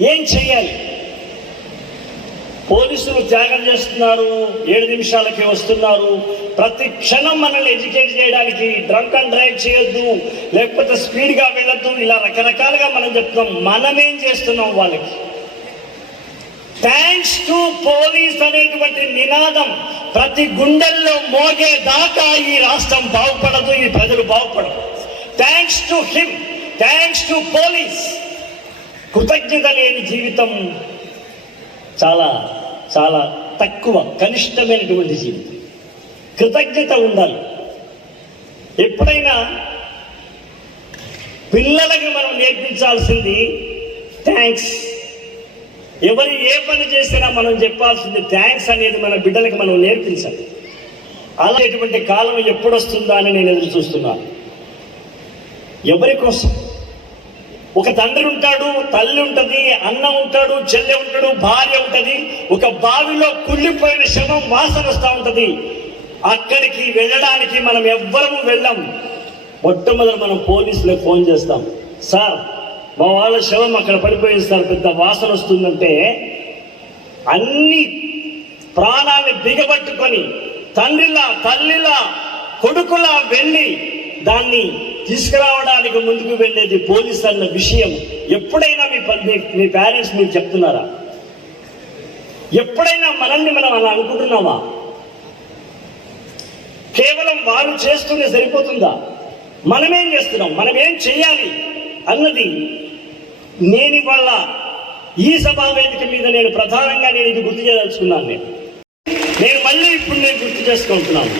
ఏం చెయ్యాలి? పోలీసులు త్యాగం చేస్తున్నారు, 7 నిమిషాలకి వస్తున్నారు. ప్రతి క్షణం మనల్ని ఎడ్యుకేట్ చేయడానికి డ్రంక్ అండ్ డ్రైవ్ చేయొద్దు, లేకపోతే స్పీడ్గా వెళ్ళొద్దు, ఇలా రకరకాలుగా మనం చెప్తున్నాం. మనమేం చేస్తున్నాం వాళ్ళకి? థ్యాంక్స్ టు పోలీస్ అనేటువంటి నినాదం ప్రతి గుండెల్లో మోగేదాకా ఈ రాష్ట్రం బాగుపడదు, ఈ ప్రజలు బాగుపడదు. Thanks to him, thanks to police. కృతజ్ఞత లేని జీవితం చాలా చాలా తక్కువ, కనిష్టమైనటువంటి జీవితం. కృతజ్ఞత ఉండాలి. ఎప్పుడైనా పిల్లలకి మనం నేర్పించాల్సింది థ్యాంక్స్. ఎవరు ఏ పని చేసినా మనం చెప్పాల్సింది థ్యాంక్స్ అనేది మన బిడ్డలకి మనం నేర్పించాలి. అలాంటి కాలం ఎప్పుడొస్తుందా అని నేను ఎదురు చూస్తున్నాను. ఎవరి కోసం? ఒక తండ్రి ఉంటాడు, తల్లి ఉంటుంది, అన్న ఉంటాడు, చెల్లె ఉంటాడు, భార్య ఉంటుంది. ఒక బావిలో కుళ్ళిపోయిన శవం వాసన వస్తూ ఉంటుంది. అక్కడికి వెళ్ళడానికి మనం ఎవ్వరము వెళ్ళాం. మొట్టమొదటి మనం పోలీసులకు ఫోన్ చేస్తాం. సార్, మా వాళ్ళ శవం అక్కడ పడిపోయింది సార్, పెద్ద వాసన వస్తుందంటే అన్ని ప్రాణాన్ని బిగబట్టుకొని తండ్రిలా తల్లిలా కొడుకులా వెళ్ళి దాన్ని తీసుకురావడానికి ముందుకు వెళ్ళేది పోలీస్ అన్న విషయం ఎప్పుడైనా మీ పేరెంట్స్ మీరు చెప్తున్నారా? ఎప్పుడైనా మనల్ని మనం అలా అనుకుంటున్నామా? కేవలం వారు చేస్తూనే సరిపోతుందా? మనమేం చేస్తున్నాం, మనమేం చేయాలి అన్నది నేను ఇవాళ ఈ సభా వేదిక మీద నేను ప్రధానంగా ఇది గుర్తు చేయదలుచుకున్నాను. నేను మళ్ళీ ఇప్పుడు గుర్తు చేసుకుంటున్నాను.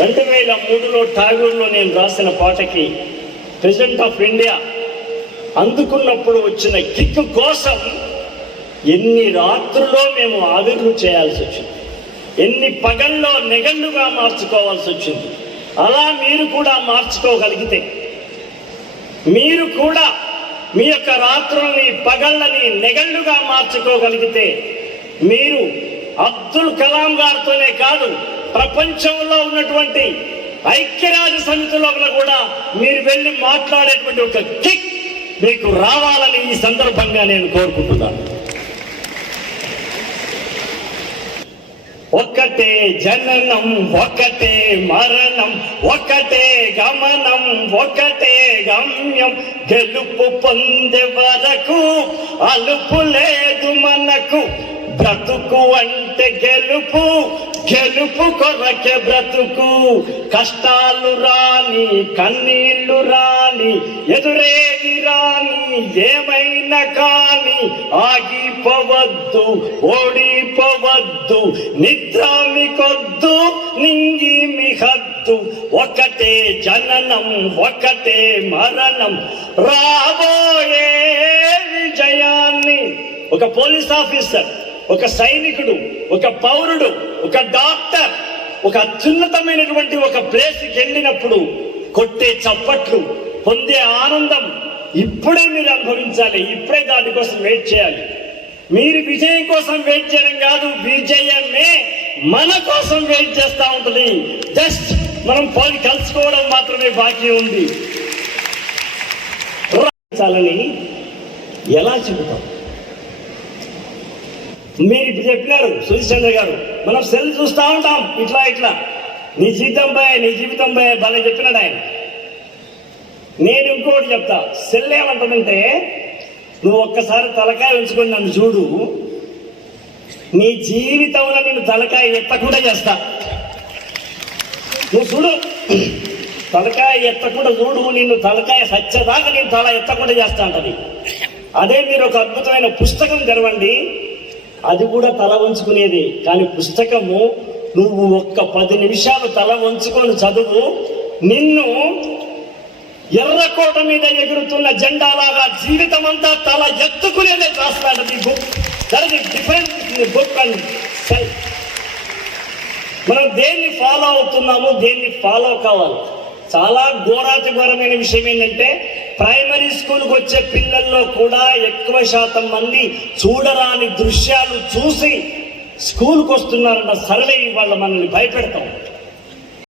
2003లో ఠాగూర్లో నేను రాసిన పాటకి ప్రెసిడెంట్ ఆఫ్ ఇండియా అందుకున్నప్పుడు వచ్చిన కిక్ కోసం ఎన్ని రాత్రుల్లో మేము ఆవిర్లు చేయాల్సి వచ్చింది, ఎన్ని పగల్లో నెగళ్ళుగా మార్చుకోవాల్సి వచ్చింది. అలా మీరు కూడా మార్చుకోగలిగితే, మీరు కూడా మీ యొక్క రాత్రుల్ని పగళ్ళని నెగళ్ళుగా మార్చుకోగలిగితే, మీరు అబ్దుల్ కలాం గారితోనే కాదు, ప్రపంచంలో ఉన్నటువంటి ఐక్యరాజ్య సమితిలో కూడా మీరు వెళ్ళి మాట్లాడేటువంటి ఒక కిక్ మీకు రావాలని ఈ సందర్భంగా నేను కోరుకుంటున్నాను. ఒక్కటే జననం, ఒక్కటే మరణం, ఒక్కటే గమనం, ఒక్కటే గమ్యం. గెలుపు పొందే వరకు అలుపు లేదు మనకు. బ్రతుకు అంటే గెలుపు, గెలుపు కొరకే బ్రతుకు. కష్టాలు రాని, కన్నీళ్లు రాని, ఎదురేది రాని, ఏమైనా కాని ఆగిపోవద్దు, ఓడిపోవద్దు. నిద్ర మీకొద్దు, నింగి మీ హద్దు. ఒకటే జననం, ఒకటే మరణం, రాబోయే విజయాన్ని. ఒక పోలీస్ ఆఫీసర్, ఒక సైనికుడు, ఒక పౌరుడు, ఒక డాక్టర్ ఒక అత్యున్నతమైనటువంటి ఒక ప్లేస్కి వెళ్ళినప్పుడు కొట్టే చప్పట్లు, పొందే ఆనందం ఇప్పుడే మీరు అనుభవించాలి. ఇప్పుడే దానికోసం వెయిట్ చేయాలి. మీరు విజయం కోసం వెయిట్ చేయడం కాదు, విజయమే మన కోసం వెయిట్ చేస్తూ ఉంటుంది. జస్ట్ మనం కలుసుకోవడం మాత్రమే బాకీ ఉంది. ఎలా చెబుతాం? మీరు ఇప్పుడు చెప్పినారు సుధీర్ చంద్ర గారు, మనం సెల్ చూస్తూ ఉంటాం, ఇట్లా ఇట్లా నీ జీవితం పోయే బాగా చెప్పినాడు ఆయన. నేను ఇంకోటి చెప్తా, సెల్ ఏమంటుందంటే, నువ్వు ఒక్కసారి తలకాయ ఉంచుకొని నన్ను చూడు, నీ జీవితంలో నేను తలకాయ ఎత్తకుండా చేస్తా. నువ్వు చూడు, తలకాయ ఎత్తకుండా చూడు, నిన్ను తలకాయ సచ్చేదాకా నేను తల ఎత్తకుండా చేస్తా అంటది. అదే మీరు ఒక అద్భుతమైన పుస్తకం తెరవండి, అది కూడా తల వంచుకునేది. కానీ పుస్తకము నువ్వు ఒక్క 10 నిమిషాలు తల వంచుకొని చదువు, నిన్ను ఎర్రకోట మీద ఎగురుతున్న జెండాలాగా జీవితం అంతా తల ఎత్తుకునేదే రాస్తాడు ఈ book. That is the difference between book and self. మనం దేన్ని ఫాలో అవుతున్నామో, దేన్ని ఫాలో కావాలి. చాలా ఘోరాతిఘోరమైన విషయం ఏంటంటే, ప్రైమరీ స్కూల్కి వచ్చే పిల్లల్లో కూడా ఎక్కువ శాతం మంది చూడరాని దృశ్యాలు చూసి స్కూల్కి వస్తున్నారన్న సర్వే ఇవాళ మనల్ని భయపెడతాం.